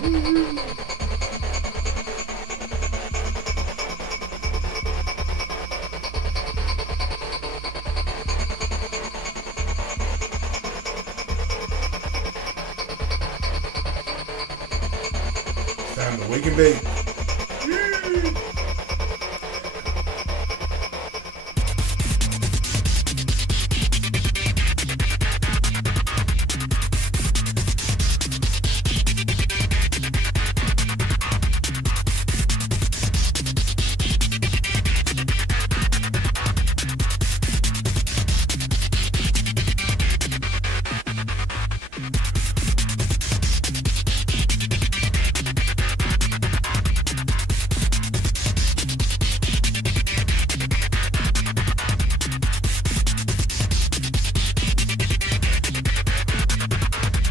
Time to wake and bake.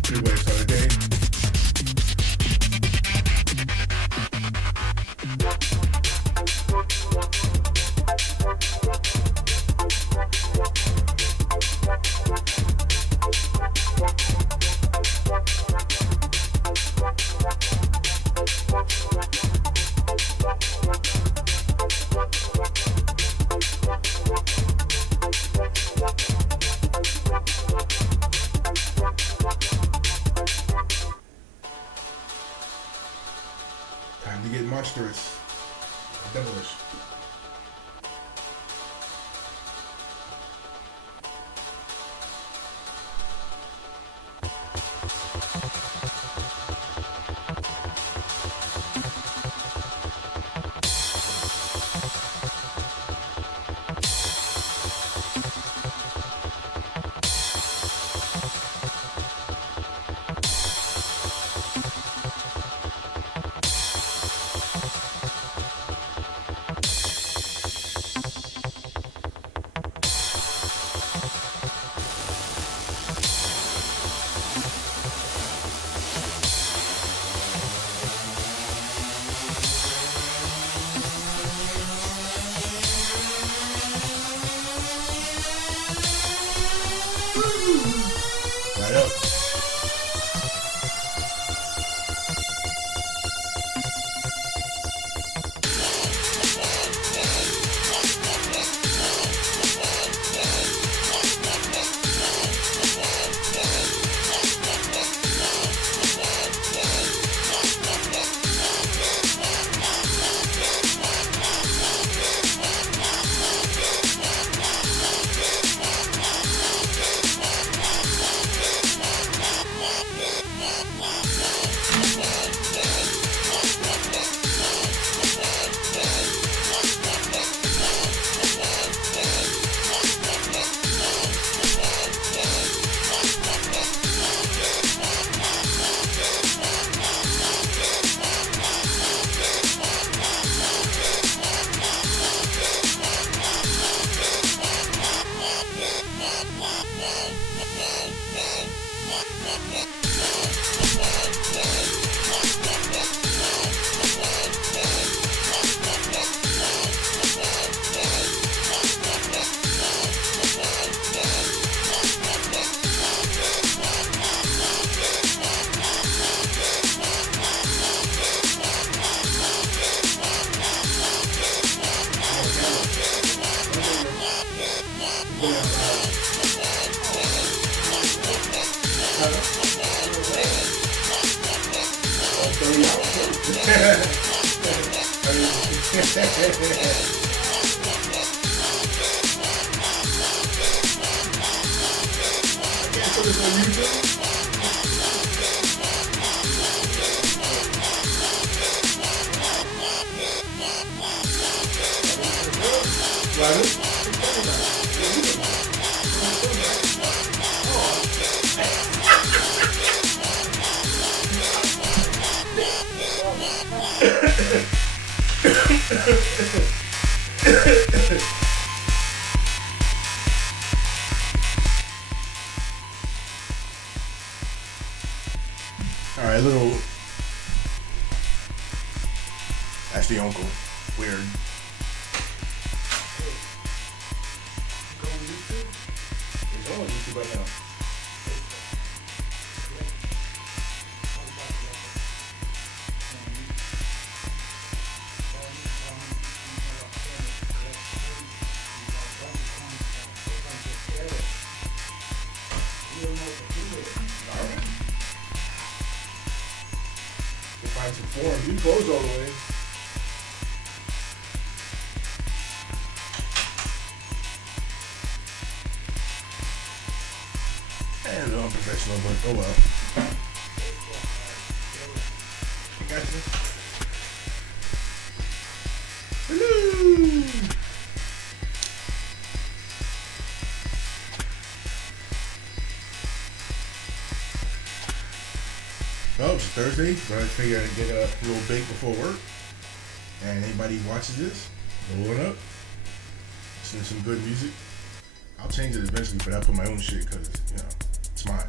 Good way to start the day. Time to get monstrous. Devilish. Right up. All right, little. That's the uncle. Weird. Go on YouTube. It's on YouTube right now. We'll find some form. You closed all the way. And a little unprofessional, but oh well. Gotcha. Hello. Well, it's Thursday, but I figured I'd get a little bake before work. And anybody who watches this, roll it up. Listen to some good music. I'll change it eventually, but I put my own shit because, you know, it's mine.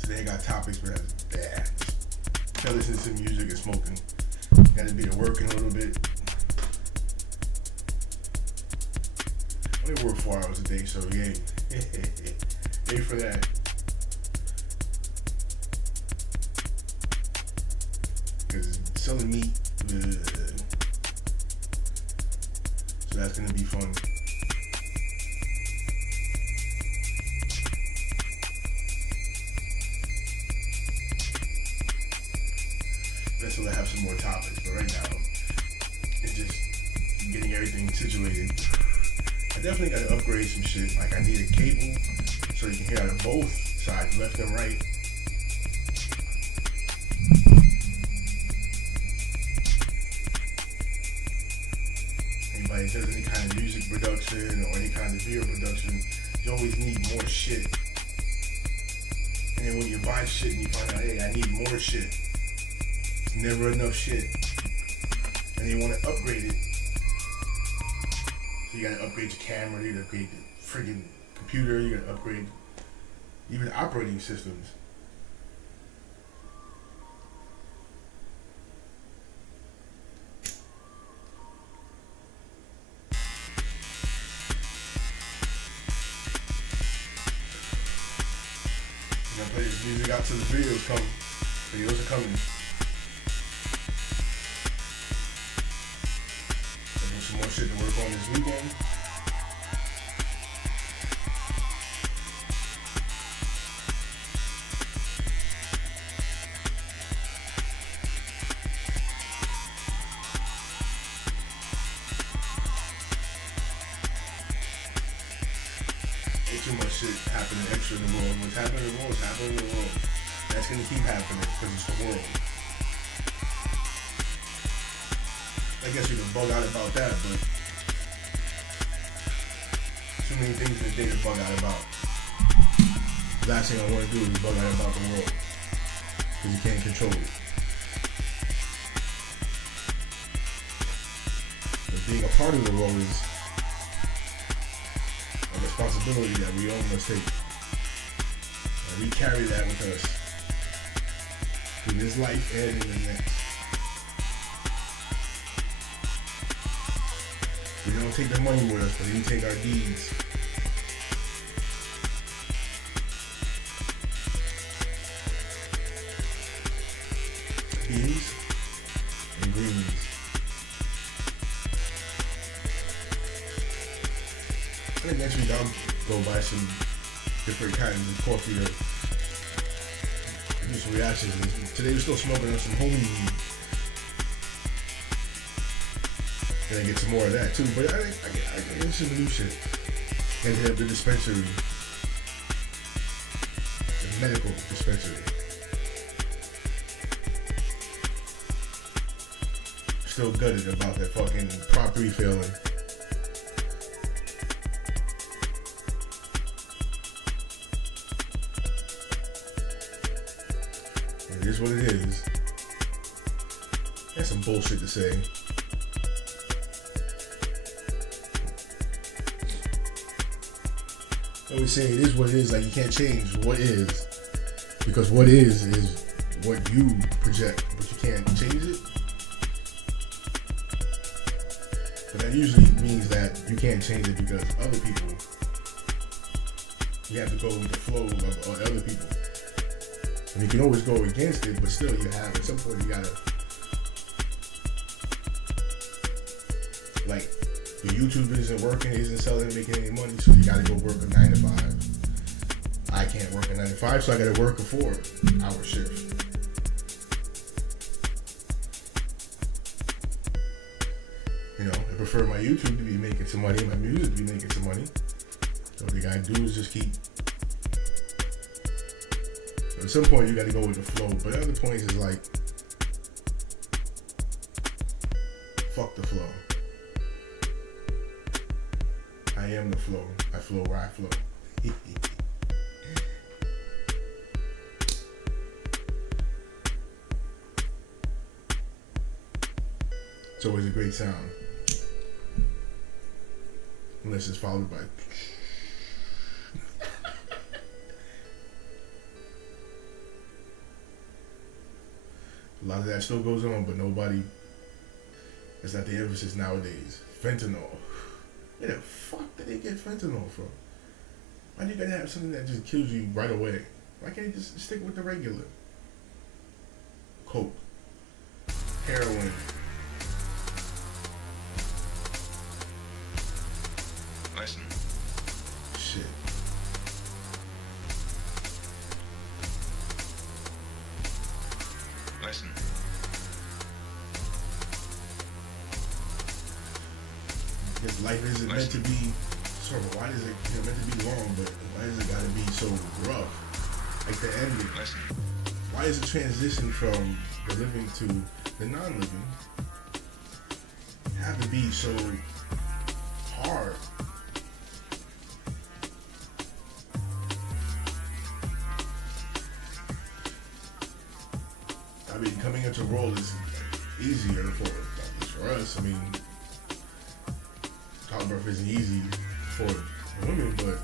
Today I got topics, but that's bad. Gotta listen to some music and smoking. Gotta be at work in a little bit. I only work 4 hours a day, so yay. Yay for that. Because selling meat, so that's gonna be fun. Eventually I have some more topics, but right now it's just getting everything situated. I definitely got to upgrade some shit. Like I need a cable so you can hear out of both sides, left and right. Anybody that does any kind of music production or any kind of video production, you always need more shit. And then when you buy shit and you find out, hey, I need more shit. It's never enough shit. And you want to upgrade it. So you gotta upgrade your camera, you gotta upgrade the friggin' computer, you gotta upgrade even operating systems. I'm gonna play this music out till the videos come. Videos are coming. Some more shit to work on this weekend. Ain't too much shit happening extra in the world. What's happening in the world is happening in the world. That's gonna keep happening because it's the world. I guess we can bug out about that, but too many things in the day to bug out about. The last thing I want to do is bug out about the world, because you can't control it. But being a part of the world is a responsibility that we all must take. And we carry that with us through this life and in the next. We don't take the money with us, but we take our deeds. Beans and greens. I think next week I'll go buy some different kinds of coffee to do some reactions. Today we're still smoking on some homemade weed. And I get some more of that too, but I get some new shit. And they have the dispensary, the medical dispensary. Still gutted about that fucking Prop 3 failing. It is what it is. That's some bullshit to say. I always say it is what it is, like you can't change what is. Because what is what you project, but you can't change it. But that usually means that you can't change it because other people, you have to go with the flow of other people. I mean, you can always go against it, but still, you have at some point you gotta, like, the YouTube isn't working, isn't selling, making any money, so you gotta go work a 9 to 5. I can't work a 9 to 5, so I gotta work a 4-hour shift. You know, I prefer my YouTube to be making some money, my music to be making some money. So what you gotta do is just keep. So at some point you gotta go with the flow, but other points is like, fuck the flow. I am the flow. I flow where I flow. It's always a great sound. Unless it's followed by. A lot of that still goes on, but nobody. That's not the emphasis nowadays. Fentanyl. Where the fuck did they get fentanyl from? Why do you gotta have something that just kills you right away? Why can't you just stick with the regular? Coke. Heroin. Listen. Shit. Listen. If life isn't meant to be, sort of, why does it, meant to be long, but why does it gotta be so rough? Like the ending. Listen. Why is the transition from the living to the non-living have to be so hard? I mean, coming into role is easier for, at least for us. I mean, childbirth isn't easy for women, but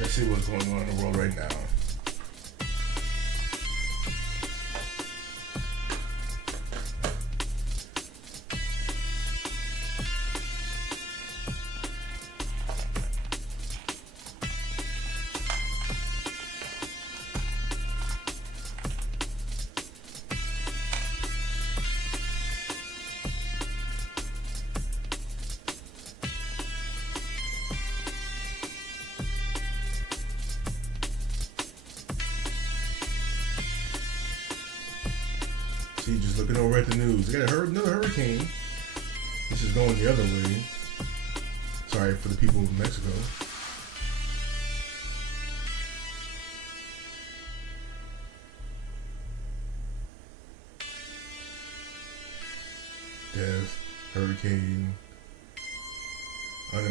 let's see what's going on in the world right now. See, just looking over at the news. We got another hurricane. This is going the other way. Sorry for the people of Mexico. Death, hurricane, under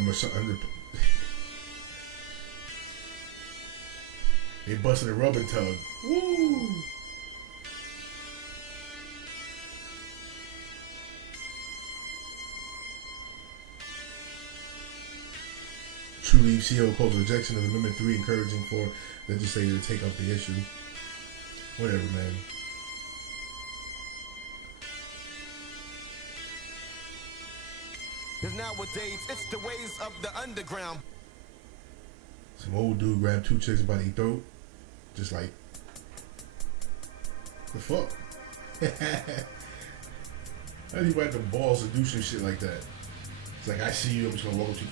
they busted a rubbing tug. Woo! True Leave CEO calls rejection of Amendment 3 encouraging for legislature to take up the issue. Whatever, man. Cause nowadays it's the ways of the underground. Some old dude grabbed 2 chicks by their throat. Just like, the fuck? How do you have the balls to do some shit like that? It's like, I see you, I'm just gonna walk up to you.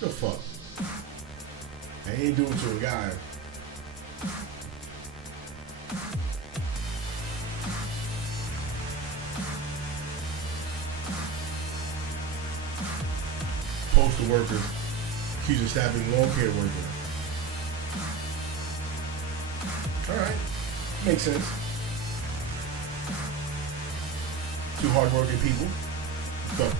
The fuck? I ain't doing it to a guy. Postal worker accused of stabbing lawn care worker. Alright. Makes sense. 2 hardworking people. Go.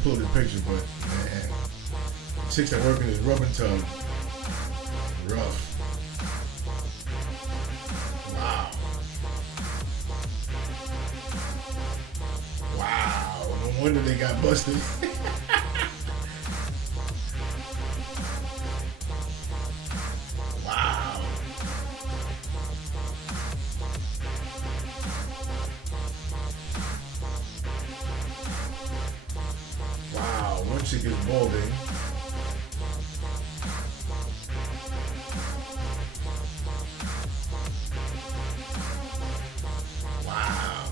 to pull this picture, but man, chicks that work in this rubbing tub, rough. Wow. Wow. No wonder they got busted. Wow. Wow. One chick is balding. Wow.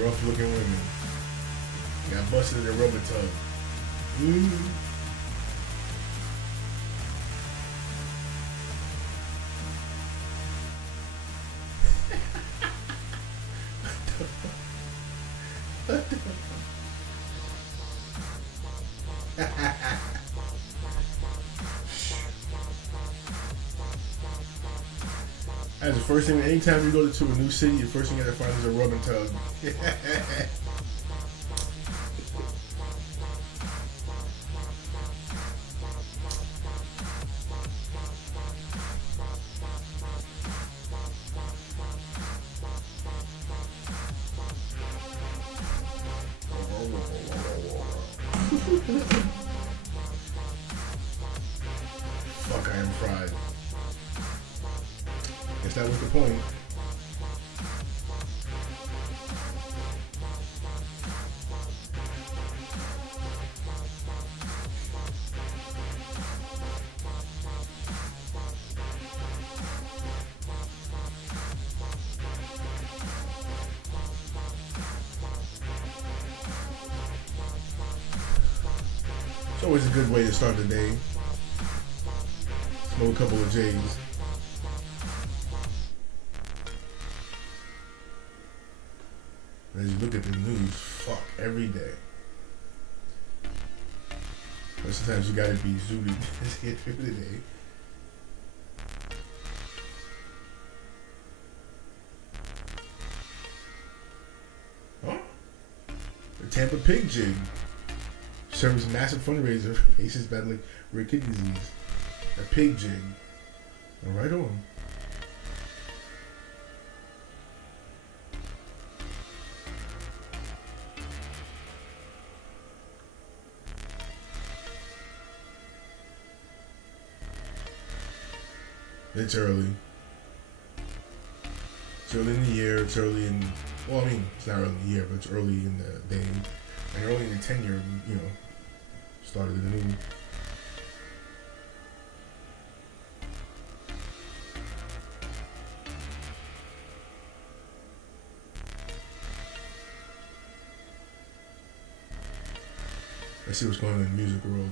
Rough looking women got busted in a rubber tub. Mm. What the That's the first thing. Anytime you go to a new city, the first thing you gotta find is a rubbing tub. Fuck, I am fried. Guess that was the point. It's always a good way to start the day. Smoke a couple of J's. As you look at the news, fuck, every day. But sometimes you gotta be zooted to get through the day. Huh? The Tampa Pig Jig serves massive fundraiser for patients battling rare kidney disease. A pig jig. Right on. It's early. It's early in the year. It's early in, well, I mean, it's not early in the year, but it's early in the day. And early in the tenure, you know, started the new. Let's see what's going on in the music world.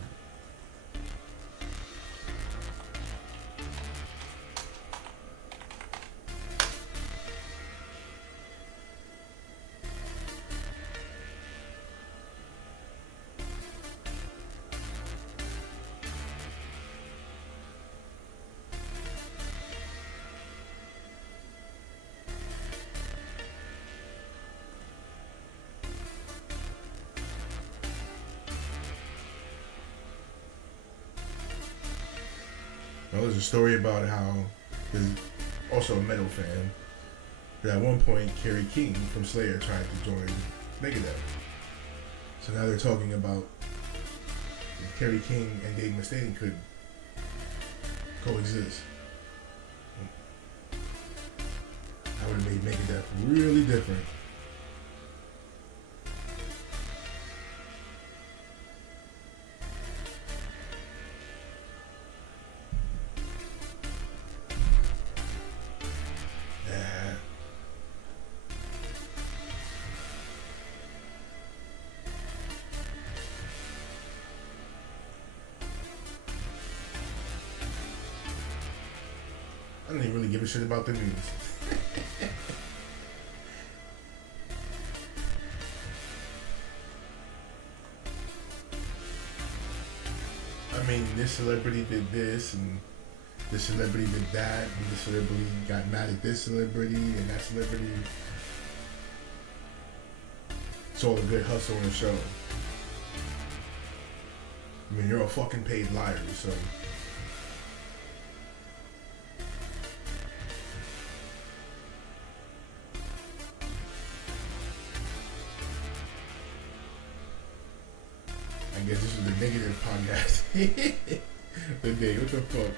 Well, there's a story about how he's also a metal fan. But at one point, Kerry King from Slayer tried to join Megadeth. So now they're talking about if Kerry King and Dave Mustaine could coexist. That would have made Megadeth really different. I don't even really give a shit about the news. I I mean, this celebrity did this, and this celebrity did that, and this celebrity got mad at this celebrity, and that celebrity. It's all a good hustle and show. I mean, you're a fucking paid liar, so. I guess this is the negative podcast. The day, what the fuck?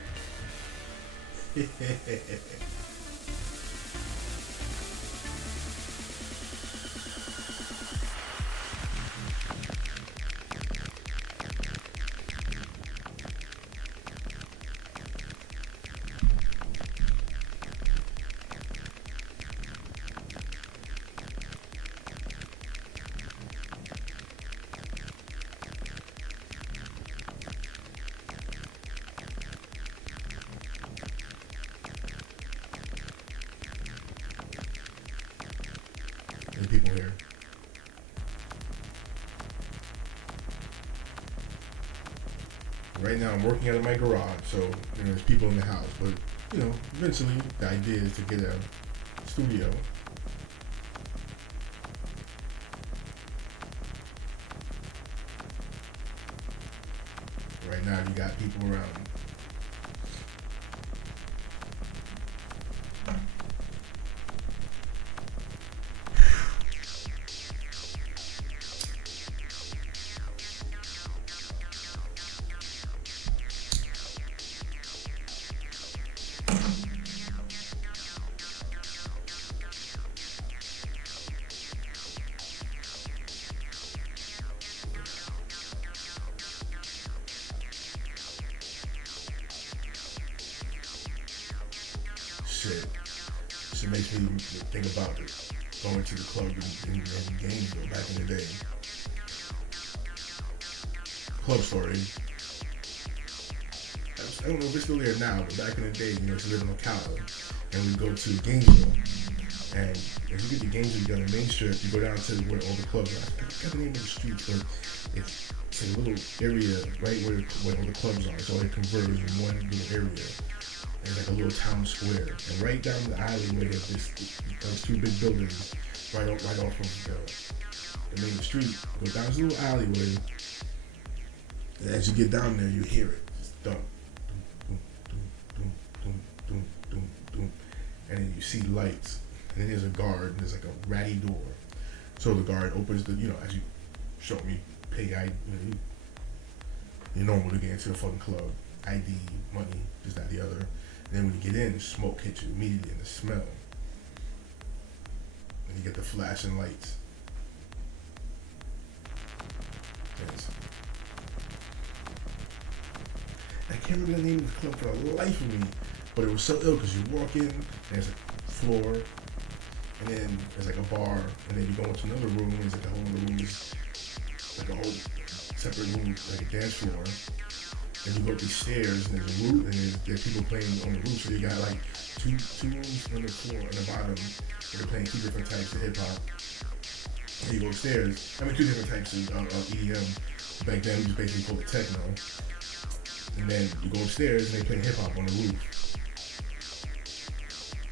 Any people here? Right now I'm working out of my garage, so there's people in the house, but eventually the idea is to get a studio. Right now you got people around. Shit makes me think about it. Going to the club in Gainesville back in the day. Club story. I don't know if it's still there now, but back in the day, it's living on Ocala, and we go to Gainesville. And if you get to Gainesville, you go on the main strip, you go down to where all the clubs are. I forgot the name of the street, but it's a little area right where all the clubs are. So it converges in one little area. It's like a little town square, and right down the alleyway of those two big buildings, right off from the main street. Go down this little alleyway, and as you get down there, you hear it. Just dum, dum, dum, dum, dum, dum, dum, dum, and then you see lights, and then there's a guard, and there's like a ratty door. So the guard opens the, as you show me, pay ID, you're normal to get into the fucking club, ID, money, this, that, the other. Then when you get in, smoke hits you immediately, and the smell. And you get the flashing lights. Yes. I can't remember the name of the club for the life of me, but it was so ill because you walk in, and there's a floor, and then there's like a bar, and then you go into another room, and there's like a whole room, like a whole separate room, like a dance floor. And you go up these stairs, and there's a roof, and there's people playing on the roof. So you got like two rooms on the floor, on the bottom, where they're playing two different types of hip hop. And you go upstairs. I mean, two different types of EDM. Back then, we just basically called it techno. And then you go upstairs, and they play hip hop on the roof.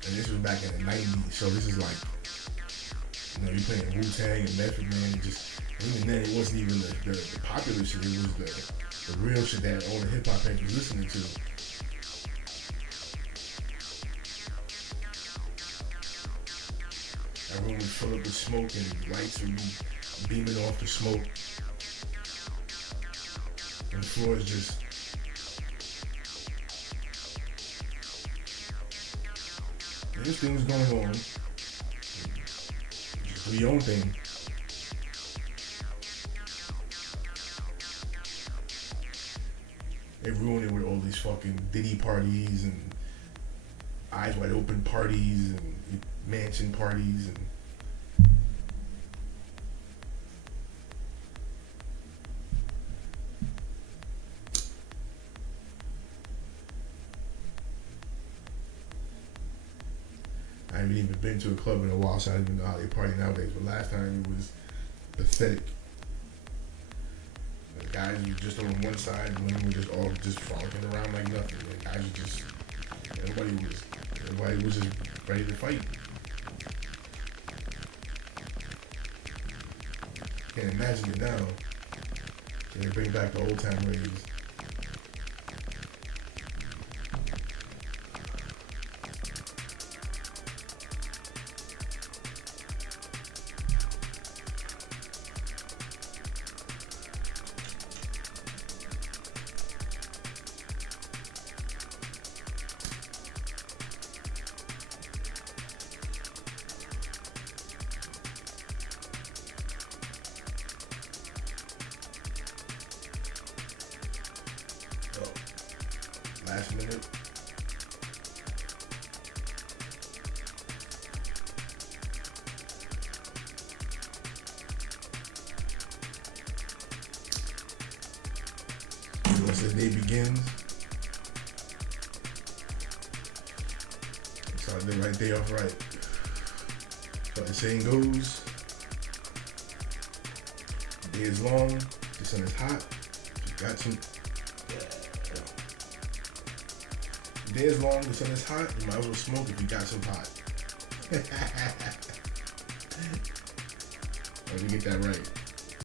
And this was back in the '90s, so this is like, you playing Wu-Tang and Method Man. Even then, it wasn't even the popular shit. It was the real shit that all the hip hop heads was listening to. That room was full up with smoke, and lights were beaming off the smoke. And the floor is just. And this thing was going on. Just do your own thing. They ruined it with all these fucking Diddy parties and Eyes Wide Open parties and mansion parties and I haven't even been to a club in a while, so I don't even know how they party nowadays. But last time it was pathetic. The guys were just on one side, women were just all just frolicking around like nothing. And guys were just everybody was just ready to fight. Can't imagine it now. They bring back the old time ways. Last minute. Once the day begins, start the right day off right. So the saying goes, the day is long, the sun is hot, you got some. The day is long, the sun is hot, you might as well smoke if you got some pot. Let me get that right.